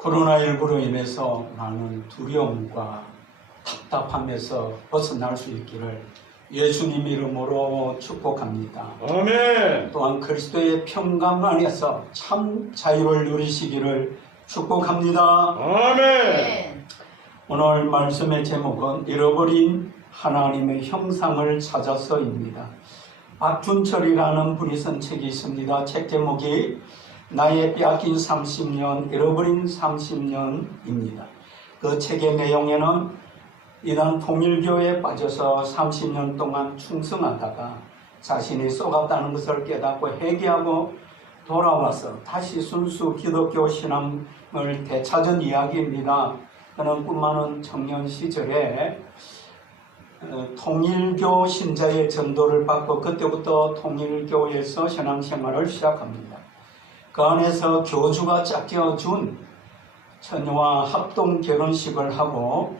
코로나19로 인해서 많은 두려움과 답답함에서 벗어날 수 있기를 예수님 이름으로 축복합니다. 아멘. 또한 그리스도의 평강 안에서 참 자유를 누리시기를 축복합니다. 아멘. 오늘 말씀의 제목은 잃어버린 하나님의 형상을 찾아서입니다. 박준철이라는 분이 쓴 책이 있습니다. 책 제목이 나의 빼앗긴 30년, 잃어버린 30년입니다. 그 책의 내용에는 이단 통일교에 빠져서 30년 동안 충성하다가 자신이 속았다는 것을 깨닫고 회개하고 돌아와서 다시 순수 기독교 신앙을 되찾은 이야기입니다. 그는 꿈 많은 청년 시절에 통일교 신자의 전도를 받고 그때부터 통일교에서 신앙생활을 시작합니다. 그 안에서 교주가 짝지어준 처녀와 합동 결혼식을 하고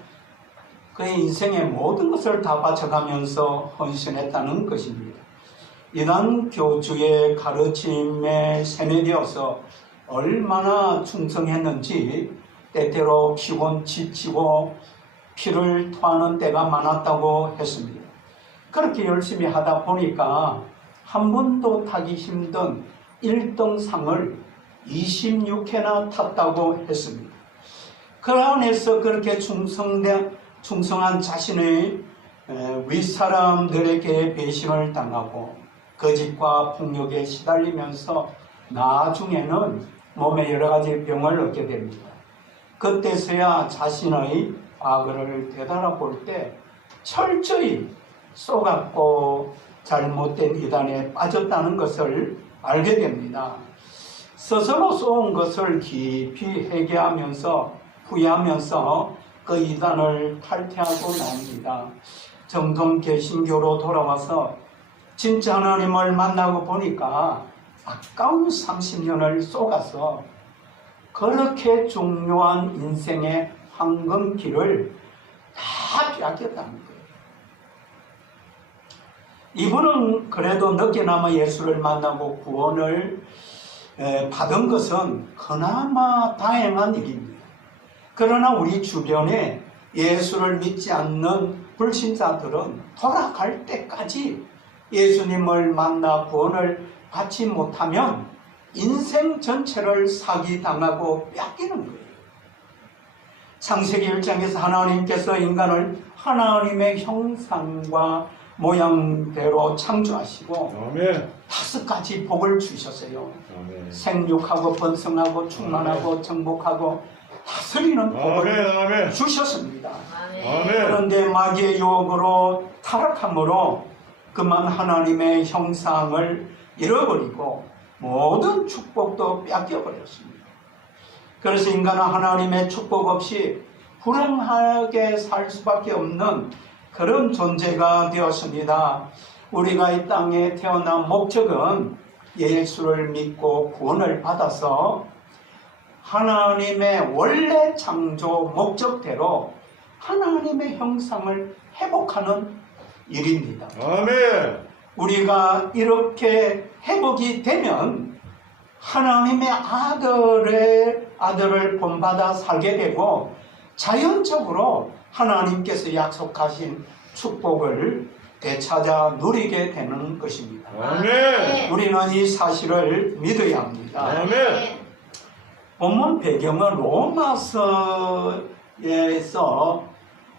그의 인생의 모든 것을 다 바쳐가면서 헌신했다는 것입니다. 이단 교주의 가르침에 세뇌되어서 얼마나 충성했는지 때때로 피곤 지치고 피를 토하는 때가 많았다고 했습니다. 그렇게 열심히 하다 보니까 한 번도 타기 힘든 1등상을 26회나 탔다고 했습니다. 그 안에서 그렇게 충성한 자신의 윗사람들에게 배신을 당하고 거짓과 폭력에 시달리면서 나중에는 몸에 여러 가지 병을 얻게 됩니다. 그때서야 자신의 과거를 되돌아볼 때 철저히 속았고 잘못된 이단에 빠졌다는 것을 알게 됩니다. 스스로 쏘은 것을 깊이 회개하면서 후회하면서 그 이단을 탈퇴하고 나옵니다. 정통 개신교로 돌아와서 진짜 하나님을 만나고 보니까 아까운 30년을 쏘가서 그렇게 중요한 인생의 황금길을 다 빼앗겼다는 거예요. 이분은 그래도 늦게나마 예수를 만나고 구원을 받은 것은 그나마 다행한 일입니다. 그러나 우리 주변에 예수를 믿지 않는 불신자들은 돌아갈 때까지 예수님을 만나 구원을 받지 못하면 인생 전체를 사기당하고 뺏기는 거예요. 창세기 1장에서 하나님께서 인간을 하나님의 형상과 모양대로 창조하시고 아멘. 5가지 복을 주셨어요. 아멘. 생육하고 번성하고 충만하고 정복하고 다스리는 복을 아멘. 주셨습니다. 아멘. 그런데 마귀의 유혹으로 타락함으로 그만 하나님의 형상을 잃어버리고 모든 축복도 뺏겨버렸습니다. 그래서 인간은 하나님의 축복 없이 불행하게 살 수밖에 없는 그런 존재가 되었습니다. 우리가 이 땅에 태어난 목적은 예수를 믿고 구원을 받아서 하나님의 원래 창조 목적대로 하나님의 형상을 회복하는 일입니다. 아멘. 우리가 이렇게 회복이 되면 하나님의 아들을 본받아 살게 되고 자연적으로 하나님께서 약속하신 축복을 되찾아 누리게 되는 것입니다. 아멘. 우리는 이 사실을 믿어야 합니다. 아멘. 본문 배경은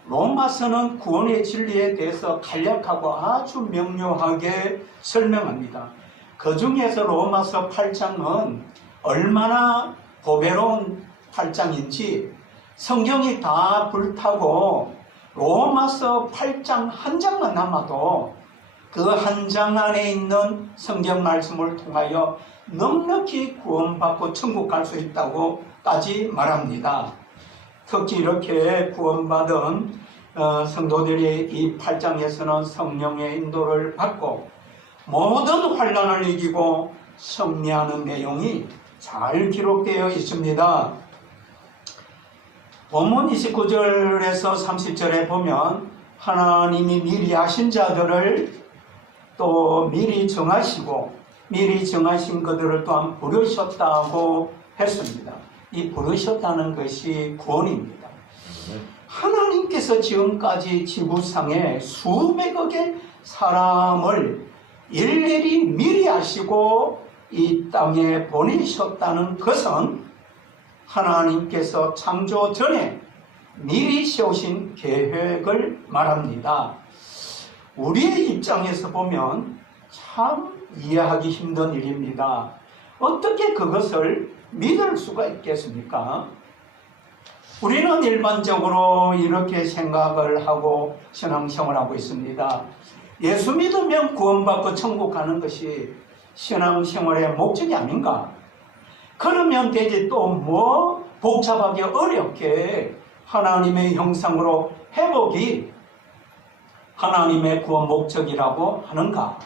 로마서는 구원의 진리에 대해서 간략하고 아주 명료하게 설명합니다. 그 중에서 로마서 8장은 얼마나 보배로운 8장인지 성경이 다 불타고 로마서 8장 한 장만 남아도 그 한 장 안에 있는 성경 말씀을 통하여 넉넉히 구원받고 천국 갈 수 있다고까지 말합니다. 특히 이렇게 구원받은 성도들이 이 8장에서는 성령의 인도를 받고 모든 환난을 이기고 승리하는 내용이 잘 기록되어 있습니다. 본문 29절에서 30절에 보면 하나님이 미리 아신 자들을 또 미리 정하시고 미리 정하신 그들을 또한 부르셨다고 했습니다. 이 부르셨다는 것이 구원입니다. 하나님께서 지금까지 지구상에 수백억의 사람을 일일이 미리 아시고 이 땅에 보내셨다는 것은 하나님께서 창조 전에 미리 세우신 계획을 말합니다. 우리의 입장에서 보면 참 이해하기 힘든 일입니다. 어떻게 그것을 믿을 수가 있겠습니까? 우리는 일반적으로 이렇게 생각을 하고 신앙생활을 하고 있습니다. 예수 믿으면 구원받고 천국 가는 것이 신앙생활의 목적이 아닌가? 그러면 되지 또 뭐 복잡하게 어렵게 하나님의 형상으로 회복이 하나님의 구원 목적이라고 하는가?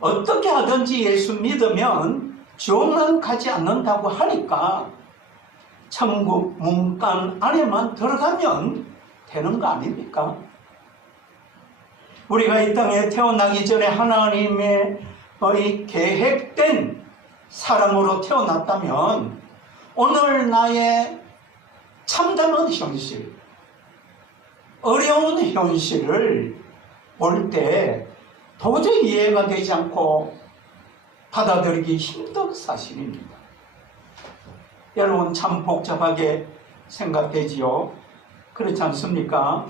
어떻게 하든지 예수 믿으면 지옥만 가지 않는다고 하니까 천국 문간 안에만 들어가면 되는 거 아닙니까? 우리가 이 땅에 태어나기 전에 하나님의 계획된 사람으로 태어났다면 오늘 나의 참담한 현실, 어려운 현실을 볼 때 도저히 이해가 되지 않고 받아들이기 힘든 사실입니다. 여러분 참 복잡하게 생각되지요? 그렇지 않습니까?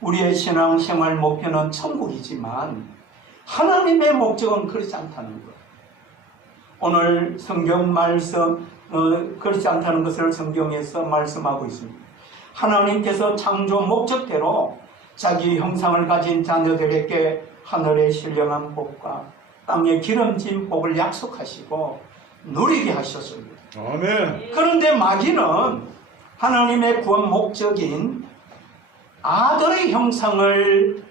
우리의 신앙생활 목표는 천국이지만 하나님의 목적은 그렇지 않다는 것. 오늘 성경 말씀 그렇지 않다는 것을 성경에서 말씀하고 있습니다. 하나님께서 창조 목적대로 자기 형상을 가진 자녀들에게 하늘의 신령한 복과 땅의 기름진 복을 약속하시고 누리게 하셨습니다. 아멘. 그런데 마귀는 하나님의 구원 목적인 아들의 형상을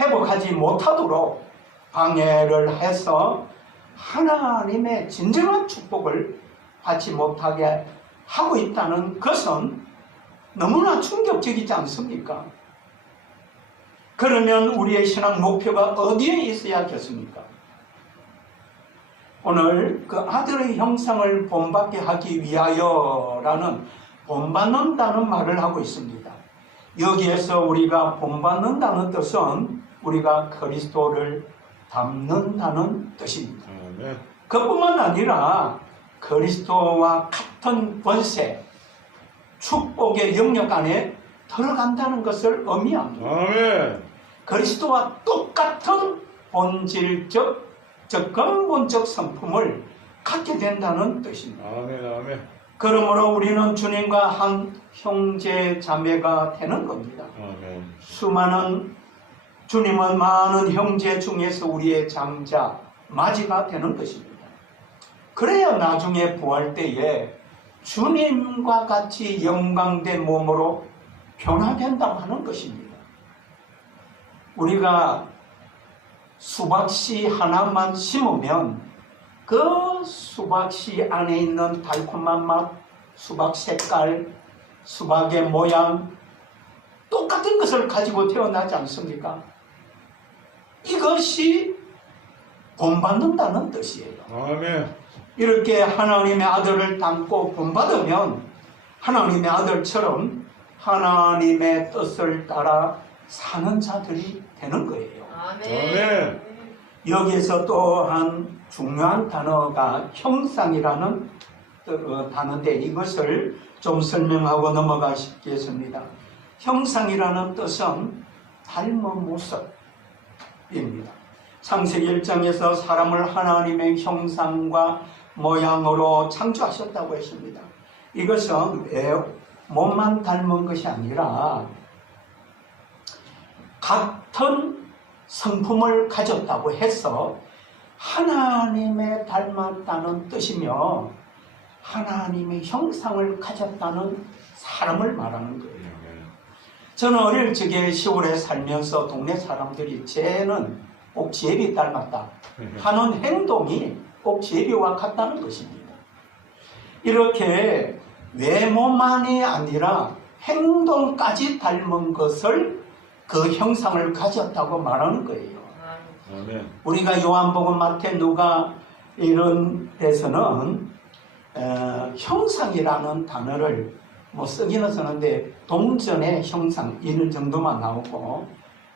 회복하지 못하도록 방해를 해서 하나님의 진정한 축복을 받지 못하게 하고 있다는 것은 너무나 충격적이지 않습니까? 그러면 우리의 신앙 목표가 어디에 있어야겠습니까? 오늘 그 아들의 형상을 본받게 하기 위하여라는 본받는다는 말을 하고 있습니다. 여기에서 우리가 본받는다는 뜻은 우리가 그리스도를 닮는다는 뜻입니다. 아멘. 그뿐만 아니라 그리스도와 같은 권세, 축복의 영역 안에 들어간다는 것을 의미합니다. 아멘. 그리스도와 똑같은 본질적, 즉 근본적 성품을 갖게 된다는 뜻입니다. 아멘. 아멘. 그러므로 우리는 주님과 한 형제 자매가 되는 겁니다. 아멘. 주님은 많은 형제 중에서 우리의 장자, 마지가 되는 것입니다. 그래야 나중에 부활 때에 주님과 같이 영광된 몸으로 변화된다고 하는 것입니다. 우리가 수박씨 하나만 심으면 그 수박씨 안에 있는 달콤한 맛, 수박 색깔, 수박의 모양 똑같은 것을 가지고 태어나지 않습니까? 이것이 본받는다는 뜻이에요. 아멘. 이렇게 하나님의 아들을 닮고 본받으면 하나님의 아들처럼 하나님의 뜻을 따라 사는 자들이 되는 거예요. 아멘. 여기에서 또한 중요한 단어가 형상이라는 단어인데 이것을 좀 설명하고 넘어가시겠습니다. 형상이라는 뜻은 닮은 모습입니다. 창세기 1장에서 사람을 하나님의 형상과 모양으로 창조하셨다고 했습니다. 이것은 왜 몸만 닮은 것이 아니라 같은 성품을 가졌다고 해서 하나님의 닮았다는 뜻이며 하나님의 형상을 가졌다는 사람을 말하는 거예요. 저는 어릴 적에 시골에 살면서 동네 사람들이 쟤는 꼭 제비 닮았다 하는 행동이 꼭 제비와 같다는 것입니다. 이렇게 외모만이 아니라 행동까지 닮은 것을 그 형상을 가졌다고 말하는 거예요. 아멘. 우리가 요한복음, 마태, 누가 이런 데서는 형상이라는 단어를 뭐 쓰기는 쓰는데 동전의 형상 이런 정도만 나오고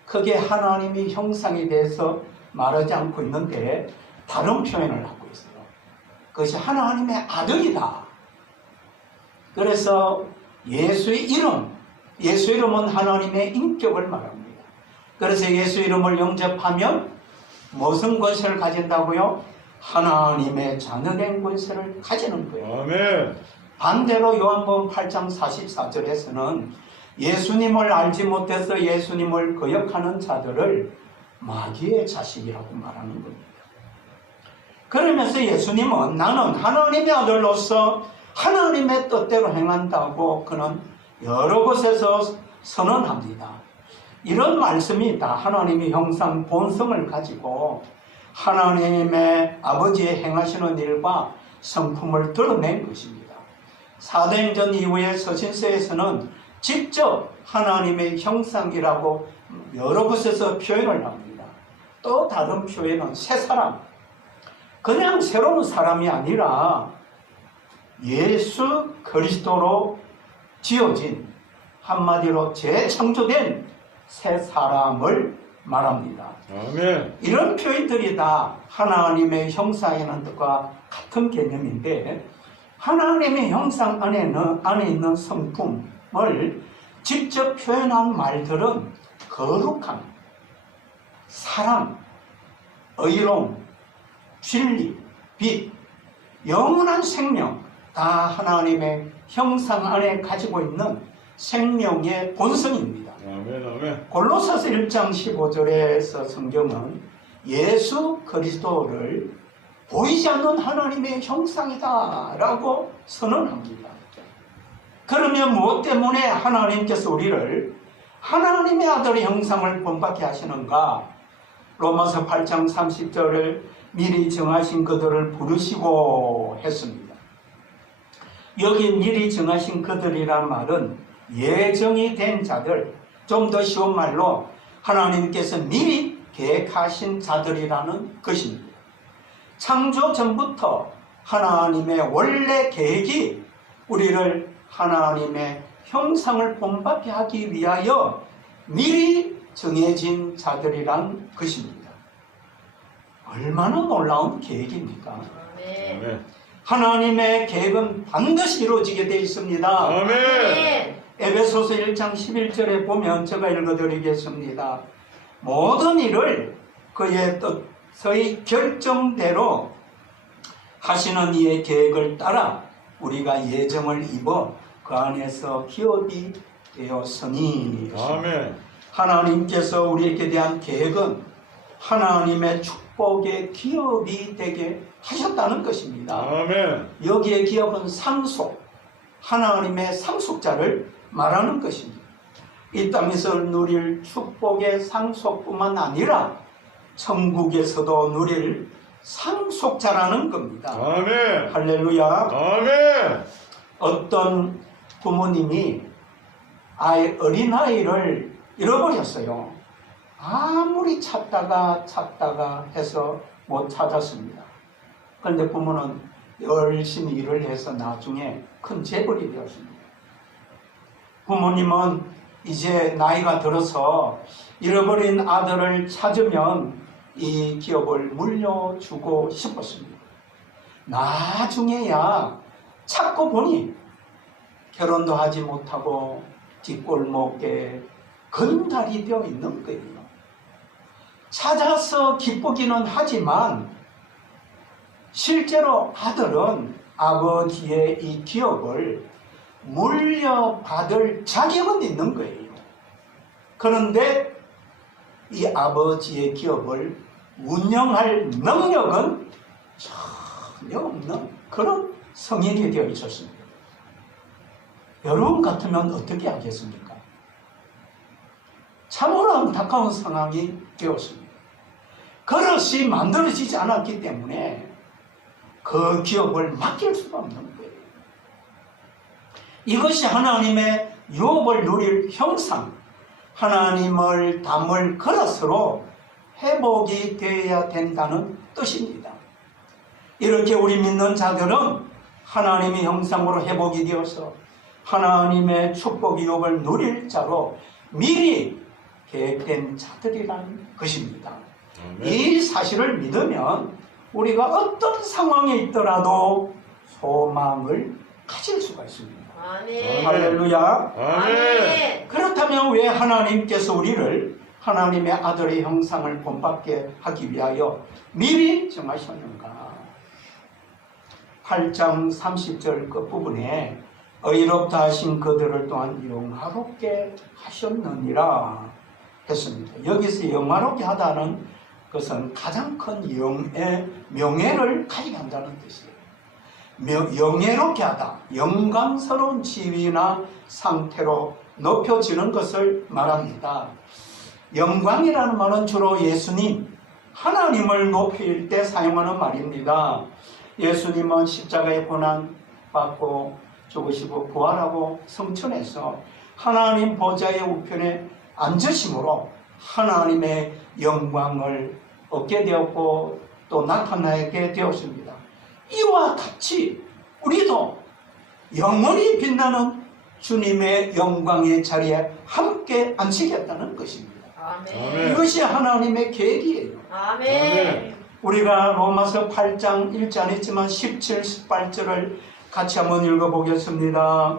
크게 하나님의 형상에 대해서 말하지 않고 있는데 다른 표현을 하고 있어요. 그것이 하나님의 아들이다. 그래서 예수의 이름은 하나님의 인격을 말합니다. 그래서 예수 이름을 영접하면 무슨 권세를 가진다고요? 하나님의 자녀된 권세를 가지는 거예요. 아멘. 반대로 요한복음 8장 44절에서는 예수님을 알지 못해서 예수님을 거역하는 자들을 마귀의 자식이라고 말하는 겁니다. 그러면서 예수님은 나는 하나님의 아들로서 하나님의 뜻대로 행한다고 그는 여러 곳에서 선언합니다. 이런 말씀이 다 하나님의 형상 본성을 가지고 하나님의 아버지의 행하시는 일과 성품을 드러낸 것입니다. 사도행전 이후에 서신서에서는 직접 하나님의 형상이라고 여러 곳에서 표현을 합니다. 또 다른 표현은 새 사람, 그냥 새로운 사람이 아니라 예수 그리스도로 지어진 한마디로 재창조된 새 사람을 말합니다. 아멘. 이런 표현들이 다 하나님의 형상이라는 뜻과 같은 개념인데 하나님의 형상 안에 있는 성품을 직접 표현한 말들은 거룩함, 사랑, 의로움, 진리, 빛, 영원한 생명 다 하나님의 형상 안에 가지고 있는 생명의 본성입니다. 아멘. 아멘. 골로새서 1장 15절에서 성경은 예수 그리스도를 보이지 않는 하나님의 형상이다 라고 선언합니다. 그러면 무엇 때문에 하나님께서 우리를 하나님의 아들의 형상을 본받게 하시는가? 로마서 8장 30절을 미리 정하신 그들을 부르시고 했습니다. 여기 미리 정하신 그들이란 말은 예정이 된 자들, 좀 더 쉬운 말로 하나님께서 미리 계획하신 자들이라는 것입니다. 창조 전부터 하나님의 원래 계획이 우리를 하나님의 형상을 본받게 하기 위하여 미리 정해진 자들이란 것입니다. 얼마나 놀라운 계획입니까? 아멘. 하나님의 계획은 반드시 이루어지게 되어 있습니다. 아멘. 에베소서 1장 11절에 보면 제가 읽어드리겠습니다. 모든 일을 그의 뜻의 결정대로 하시는 이의 계획을 따라 우리가 예정을 입어 그 안에서 기업이 되었으니. 아멘. 하나님께서 우리에게 대한 계획은 하나님의 축복의 기업이 되게 하셨다는 것입니다. 아멘. 여기에 기업은 상속, 하나님의 상속자를 말하는 것입니다. 이 땅에서 누릴 축복의 상속뿐만 아니라 천국에서도 누릴 상속자라는 겁니다. 아멘. 할렐루야. 아멘. 어떤 부모님이 어린아이를 잃어버렸어요. 아무리 찾다가 해서 못 찾았습니다. 그런데 부모는 열심히 일을 해서 나중에 큰 재벌이 되었습니다. 부모님은 이제 나이가 들어서 잃어버린 아들을 찾으면 이 기업을 물려주고 싶었습니다. 나중에야 찾고 보니 결혼도 하지 못하고 뒷골목에 건달이 되어 있는 거예요. 찾아서 기쁘기는 하지만 실제로 아들은 아버지의 이 기업을 물려받을 자격은 있는 거예요. 그런데 이 아버지의 기업을 운영할 능력은 전혀 없는 그런 성인이 되어 있었습니다. 여러분 같으면 어떻게 하겠습니까? 참으로 안타까운 상황이 되었습니다. 그릇이 만들어지지 않았기 때문에 그 기업을 맡길 수가 없는 거예요. 이것이 하나님의 유업을 누릴 형상, 하나님을 담을 그릇으로 회복이 되어야 된다는 뜻입니다. 이렇게 우리 믿는 자들은 하나님의 형상으로 회복이 되어서 하나님의 축복 유업을 누릴 자로 미리 계획된 자들이라는 것입니다. 이 사실을 믿으면 우리가 어떤 상황에 있더라도 소망을 가질 수가 있습니다. 아멘. 할렐루야. 아멘. 그렇다면 왜 하나님께서 우리를 하나님의 아들의 형상을 본받게 하기 위하여 미리 정하셨는가? 8장 30절 끝부분에 의롭다 하신 그들을 또한 영화롭게 하셨느니라 했습니다. 여기서 영화롭게 하다는 것은 가장 큰 영의 명예를 가지게 한다는 뜻이에요. 영예롭게 하다, 영광스러운 지위나 상태로 높여지는 것을 말합니다. 영광이라는 말은 주로 예수님, 하나님을 높일 때 사용하는 말입니다. 예수님은 십자가의 고난 받고 죽으시고 부활하고 성천해서 하나님 보좌의 우편에 앉으심으로 하나님의 영광을 얻게 되었고 또 나타나게 되었습니다. 이와 같이 우리도 영원히 빛나는 주님의 영광의 자리에 함께 앉히겠다는 것입니다. 아멘. 이것이 하나님의 계획이에요. 아멘. 우리가 로마서 8장 1절 했지만 17, 18절을 같이 한번 읽어보겠습니다.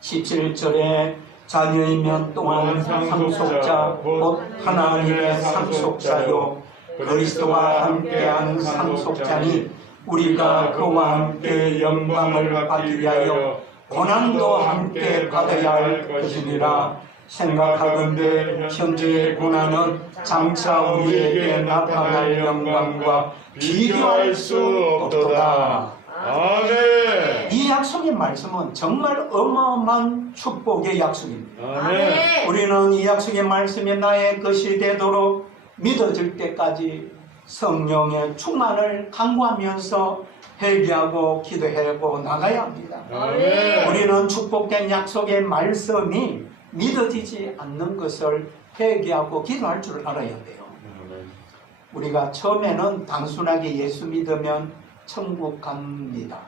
17절에 자녀이면 또한 상속자 곧 하나님의 상속자요 그리스도와 함께한 상속자니 우리가 그와 함께 영광을 받기 위하여 고난도 함께 받아야 할 것이니라. 생각하건대 현재의 고난은 장차 우리에게 나타날 영광과 비교할 수 없도다. 아멘. 이 약속의 말씀은 정말 어마어마한 축복의 약속입니다. 아멘. 우리는 이 약속의 말씀이 나의 것이 되도록 믿어질 때까지 성령의 충만을 간구하면서 회개하고 기도하고 나가야 합니다. 아멘. 우리는 축복된 약속의 말씀이 믿어지지 않는 것을 회개하고 기도할 줄 알아야 돼요. 우리가 처음에는 단순하게 예수 믿으면 천국 갑니다.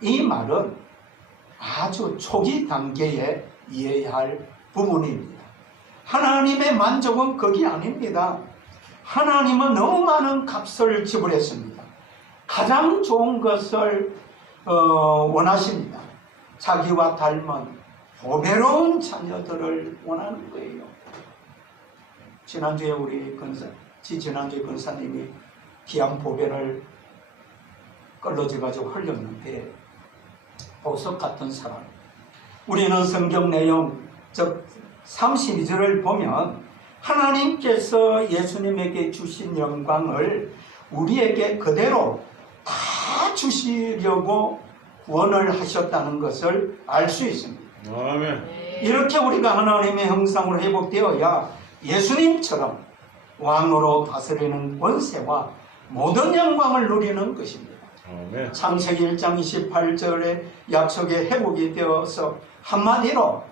이 말은 아주 초기 단계에 이해해야 할 부분입니다. 하나님의 만족은 거기 아닙니다. 하나님은 너무 많은 값을 지불했습니다. 가장 좋은 것을 원하십니다. 자기와 닮은 보배로운 자녀들을 원하는 거예요. 지난주에 우리 지난주에 권사님이 귀한 보배를 끌어져가지고 흘렸는데 보석 같은 사람. 우리는 성경 내용 즉 32절을 보면 하나님께서 예수님에게 주신 영광을 우리에게 그대로 다 주시려고 구원을 하셨다는 것을 알 수 있습니다. 아멘. 이렇게 우리가 하나님의 형상으로 회복되어야 예수님처럼 왕으로 다스리는 권세와 모든 영광을 누리는 것입니다. 아멘. 창세기 1장 28절의 약속의 회복이 되어서 한마디로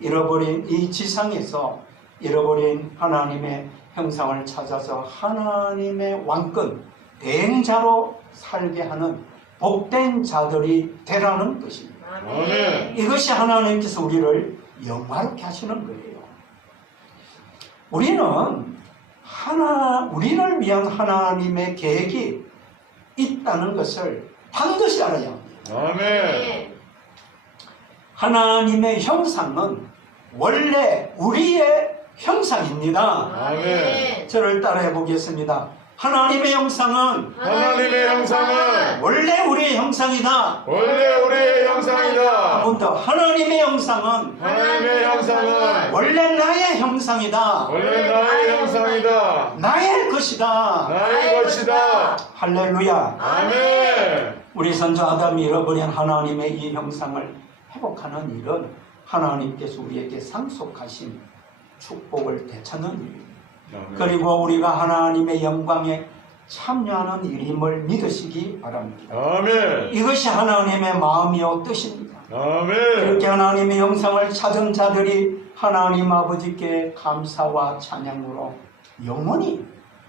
잃어버린 이 지상에서 잃어버린 하나님의 형상을 찾아서 하나님의 왕권 대행자로 살게 하는 복된 자들이 되라는 것입니다. 아멘. 이것이 하나님께서 우리를 영화롭게 하시는 거예요. 우리를 위한 하나님의 계획이 있다는 것을 반드시 알아야 합니다. 아멘. 하나님의 형상은 원래 우리의 형상입니다. 아멘. 저를 따라해 보겠습니다. 하나님의 형상은 하나님의 형상은 원래 우리의 형상이다. 원래 우리의 한 형상이다. 번 더. 하나님의 형상은 하나님의 형상은 원래 나의 형상이다. 원래 나의 형상이다. 나의 것이다. 나의 것이다. 할렐루야. 아멘. 우리 선조 아담이 잃어버린 하나님의 이 형상을 회복하는 일은 하나님께서 우리에게 상속하신 축복을 되찾는 일입니다. 그리고 우리가 하나님의 영광에 참여하는 일임을 믿으시기 바랍니다. 아멘. 이것이 하나님의 마음이요 뜻입니다. 아멘. 이렇게 하나님의 형상을 찾은 자들이 하나님 아버지께 감사와 찬양으로 영원히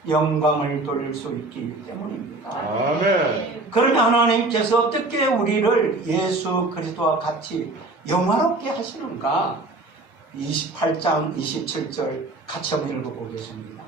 영광을 돌릴 수 있기 때문입니다. 아멘. 그러면 하나님께서 어떻게 우리를 예수 그리스도와 같이 영화롭게 하시는가? 28장 27절 같이 한번 읽어보겠습니다.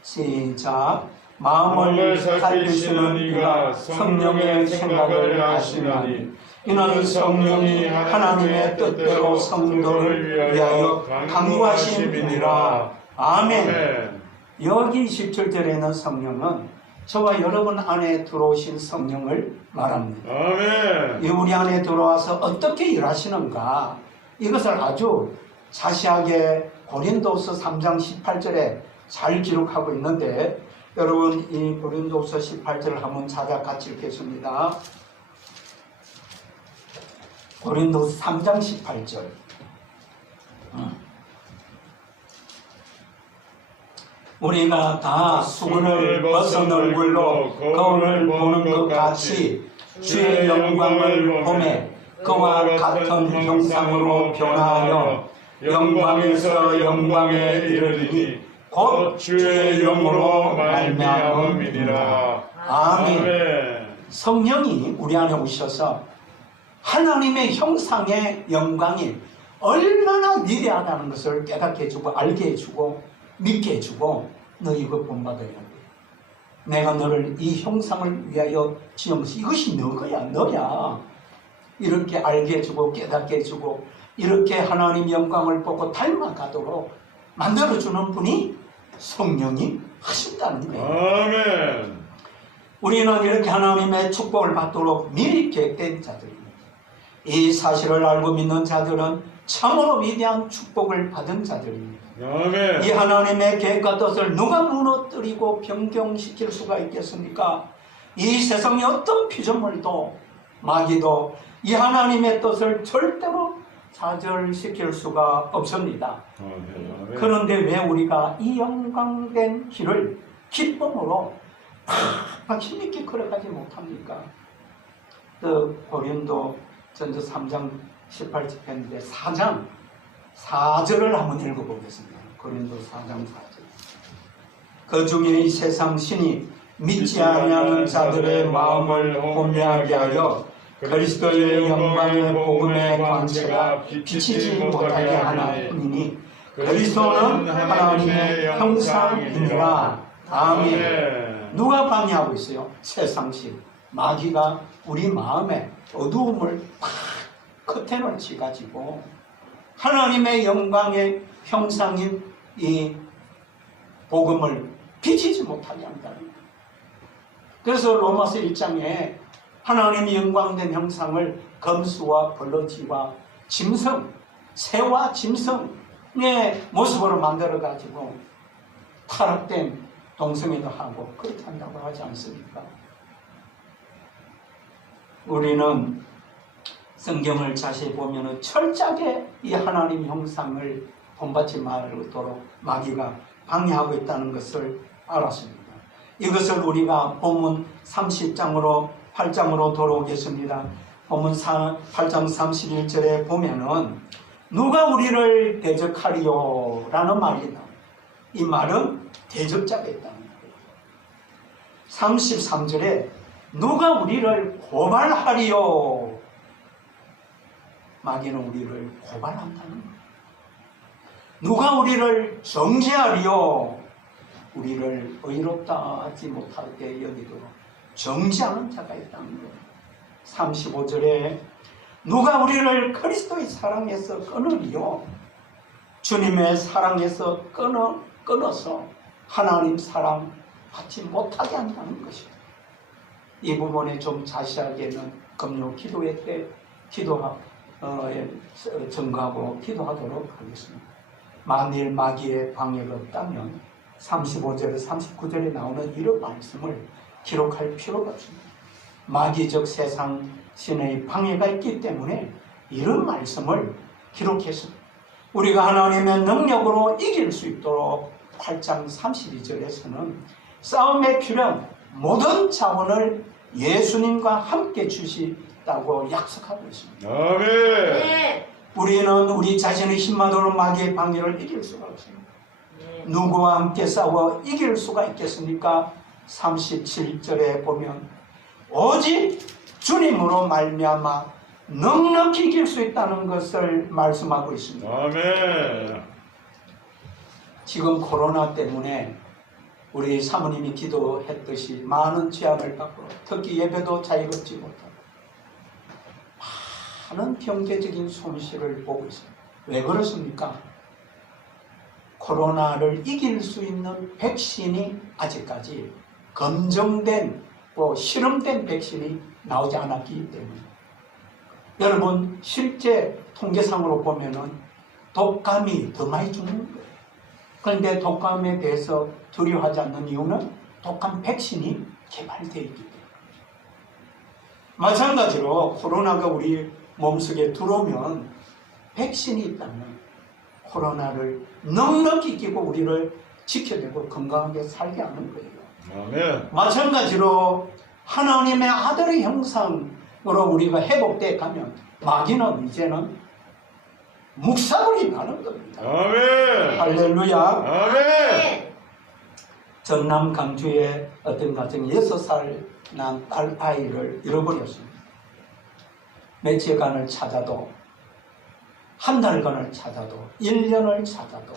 시작. 마음을 살피시는 이가 성령의 생각을 아시나니 이는 성령이 하나님의 뜻대로 성도를 위하여 강구하심이니라. 아멘. 여기 17절에는 성령은 저와 여러분 안에 들어오신 성령을 말합니다. 아멘. 우리 안에 들어와서 어떻게 일하시는가, 이것을 아주 자세하게 고린도서 3장 18절에 잘 기록하고 있는데, 여러분 이 고린도서 18절을 한번 찾아 같이 읽겠습니다. 고린도서 3장 18절. 우리가 다 수건을 벗은 얼굴로 거울을 보는 것 같이 주의 영광을 보매 그와 같은 형상으로 변화하여 영광에서 영광에 이르리니 곧 주의 영으로 말미암음이니라. 아멘. 성령이 우리 안에 오셔서 하나님의 형상의 영광이 얼마나 위대하다는 것을 깨닫게 해주고 알게 해주고 믿게 해주고, 너 이거 본받아야 돼. 내가 너를 이 형상을 위하여 지정시, 이것이 너 거야, 너야. 이렇게 알게 해주고 깨닫게 해주고 이렇게 하나님 영광을 보고 닮아가도록 만들어주는 분이 성령이 하신다는 거예요. 아멘. 우리는 이렇게 하나님의 축복을 받도록 미리 계획된 자들입니다. 이 사실을 알고 믿는 자들은 참으로 위대한 축복을 받은 자들입니다. 아멘. 이 하나님의 계획과 뜻을 누가 무너뜨리고 변경시킬 수가 있겠습니까? 이 세상의 어떤 피조물도 마귀도 이 하나님의 뜻을 절대로 좌절시킬 수가 없습니다. 아멘. 그런데 왜 우리가 이 영광된 길을 기쁨으로 막 힘있게 걸어가지 못합니까? 고린도 전서 3장 18절 했는데 4장 4절을 한번 읽어보겠습니다. 고린도 4장 4절. 그 중에 이 세상 신이 믿지 아니하는 자들의 마음을 혼미하게 하여 그리스도의 영광의 복음의 광채가 비치지 못하게 하나이니 그리스도는 하나님의 형상이니라. 아멘. 누가 방해하고 있어요? 세상신 마귀가 우리 마음에 어두움을 팍 커튼을 치가지고 하나님의 영광의 형상인 이 복음을 비치지 못하게 한다는 거예요. 그래서 로마서 1장에 하나님의 영광된 형상을 검수와 벌러지와 짐승, 새와 짐승의 모습으로 만들어가지고 타락된 동성애도 하고 그렇게 한다고 하지 않습니까? 우리는 성경을 자세히 보면 철저하게 이 하나님 형상을 본받지 말도록 마귀가 방해하고 있다는 것을 알았습니다. 이것을 우리가 본문 8장으로 돌아오겠습니다. 본문 8장 31절에 보면은 누가 우리를 대적하리요? 라는 말이 나옵니다. 이 말은 대적자가 있다는 거예요. 33절에 누가 우리를 고발하리요? 마귀는 우리를 고발한다는 거예요. 누가 우리를 정죄하리요? 우리를 의롭다 하지 못하게 여기도록 정죄하는 자가 있다는 거예요. 35절에 누가 우리를 그리스도의 사랑에서 끊으리요? 주님의 사랑에서 끊어서 하나님 사랑 받지 못하게 한다는 것입니다. 이 부분에 좀 자세하게는 금요 기도회 때 증거하고 기도하도록 하겠습니다. 만일 마귀의 방해가 없다면 35절에 39절에 나오는 이런 말씀을 기록할 필요가 없습니다. 마귀적 세상 신의 방해가 있기 때문에 이런 말씀을 기록했습니다. 우리가 하나님의 능력으로 이길 수 있도록 8장 32절에서는 싸움에 필요한 모든 자원을 예수님과 함께 주시다고 약속하고 있습니다. 아멘. 우리는 우리 자신의 힘만으로 마귀의 방해를 이길 수가 없습니다. 누구와 함께 싸워 이길 수가 있겠습니까? 37절에 보면 오직 주님으로 말미암아 넉넉히 이길 수 있다는 것을 말씀하고 있습니다. 아멘. 지금 코로나 때문에 우리 사모님이 기도했듯이 많은 제한을 받고 특히 예배도 자유롭지 못하고 많은 경제적인 손실을 보고 있습니다. 왜 그렇습니까? 코로나를 이길 수 있는 백신이 아직까지 검증된 실험된 백신이 나오지 않았기 때문에 여러분 실제 통계상으로 보면은 독감이 더 많이 죽는 거예요. 그런데 독감에 대해서 두려워하지 않는 이유는 독감 백신이 개발되어 있기 때문에. 마찬가지로 코로나가 우리 몸속에 들어오면 백신이 있다면 코로나를 넉넉히 이기고 우리를 지켜내고 건강하게 살게 하는 거예요. 아멘. 마찬가지로 하나님의 아들의 형상으로 우리가 회복돼 가면 마귀는 이제는 묵사물이 나는 겁니다. 아멘. 할렐루야. 아멘. 전남 강주의 어떤 가정이 6살 난 딸 아이를 잃어버렸습니다. 며칠간을 찾아도 한 달간을 찾아도 1년을 찾아도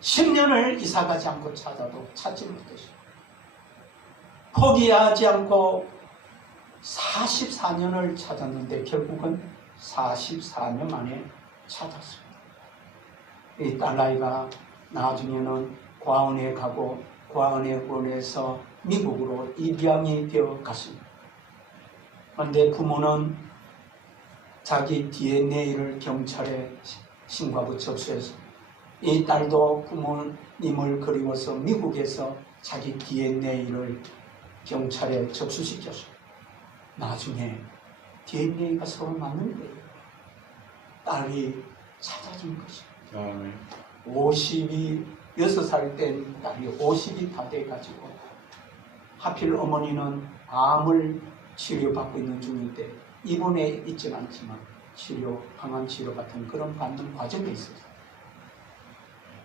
10년을 이사가지 않고 찾아도 찾지 못했습니다. 포기하지 않고 44년을 찾았는데 결국은 44년 만에 찾았습니다. 이 딸아이가 나중에는 과원에 가고 과원에 보내서 미국으로 입양이 되어 갔습니다. 그런데 부모는 자기 DNA를 경찰에 신고하고 접수해서 이 딸도 부모님을 그리워서 미국에서 자기 DNA를 경찰에 접수시켰어요. 나중에 DNA가 서로 맞는 거예요. 딸이 찾아준 것이에요. 아멘. 56살 된 딸이 50이 다 돼가지고 하필 어머니는 암을 치료받고 있는 중인데 입원해 있지는 않지만 항암 치료 같은 그런 받는 과정에 있어서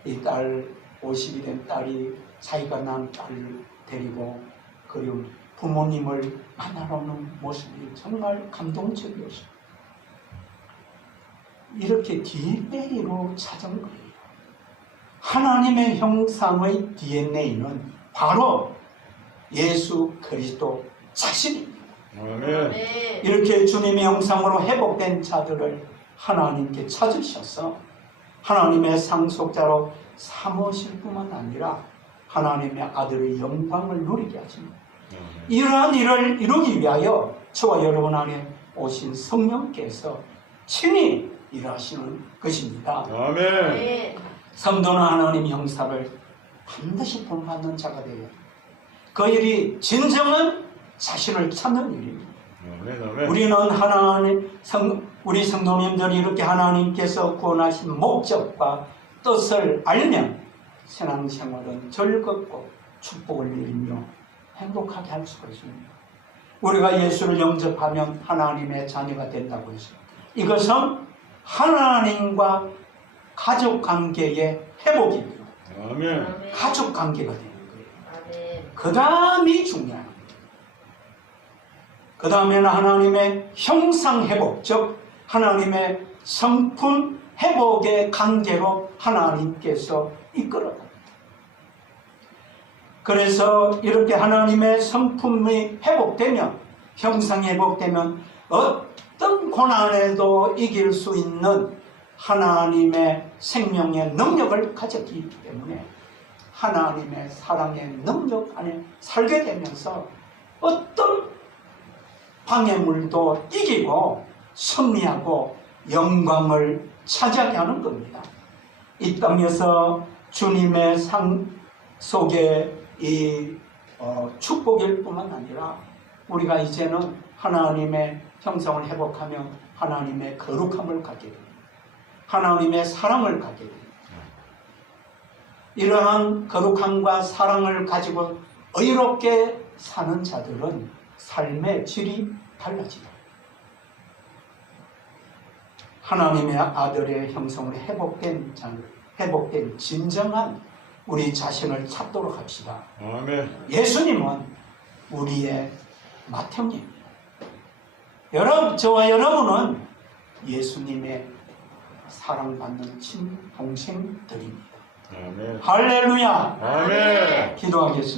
이 딸 50이 된 딸이 자기가 낳은 딸을 데리고 그리운 부모님을 만나러 오는 모습이 정말 감동적이었어요. 이렇게 DNA로 찾은 거예요. 하나님의 형상의 DNA는 바로 예수 그리스도 자신입니다. 아멘. 이렇게 주님의 형상으로 회복된 자들을 하나님께 찾으셔서 하나님의 상속자로 삼으실 뿐만 아니라 하나님의 아들의 영광을 누리게 하십니다. 이러한 일을 이루기 위하여 저와 여러분 안에 오신 성령께서 친히 일하시는 것입니다. 아멘. 성도는 하나님의 형상을 반드시 본받는 자가 되어 그 일이 진정한 자신을 찾는 일입니다. 아멘. 아멘. 우리는 우리 성도님들이 이렇게 하나님께서 구원하신 목적과 뜻을 알면 신앙생활은 즐겁고 축복을 누리며 행복하게 할 수가 있습니다. 우리가 예수를 영접하면 하나님의 자녀가 된다고 했습니다. 이것은 하나님과 가족관계의 회복입니다. 아멘. 가족관계가 되는 거예요. 그 다음이 중요합니다. 그 다음에는 하나님의 형상 회복, 즉 하나님의 성품 회복의 관계로 하나님께서 이끌어갑니다. 그래서 이렇게 하나님의 성품이 회복되면, 형상이 회복되면 어떤 고난에도 이길 수 있는 하나님의 생명의 능력을 가졌기 때문에 하나님의 사랑의 능력 안에 살게 되면서 어떤 방해물도 이기고 승리하고 영광을 차지하게 하는 겁니다. 이 땅에서 주님의 상 속에 이 축복일 뿐만 아니라 우리가 이제는 하나님의 형상을 회복하면 하나님의 거룩함을 갖게 됩니다. 하나님의 사랑을 갖게 됩니다. 이러한 거룩함과 사랑을 가지고 의롭게 사는 자들은 삶의 질이 달라집니다. 하나님의 아들의 형성으로 회복된 자를, 회복된 진정한 우리 자신을 찾도록 합시다. 아멘. 예수님은 우리의 맏형제입니다. 여러분, 저와 여러분은 예수님의 사랑받는 친동생들입니다. 아멘. 할렐루야. 아멘. 기도하겠습니다.